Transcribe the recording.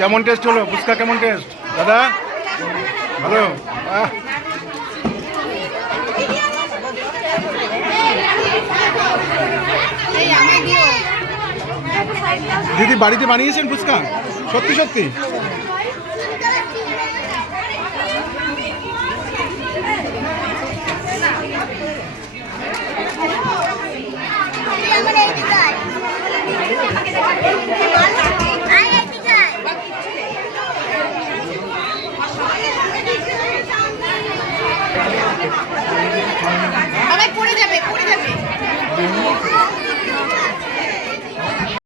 কেমন টেস্ট হলো? ফুচকা কেমন টেস্ট দাদা? ভালো? দিদি বাড়িতে বানিয়েছেন ফুচকা? সত্যি সত্যি?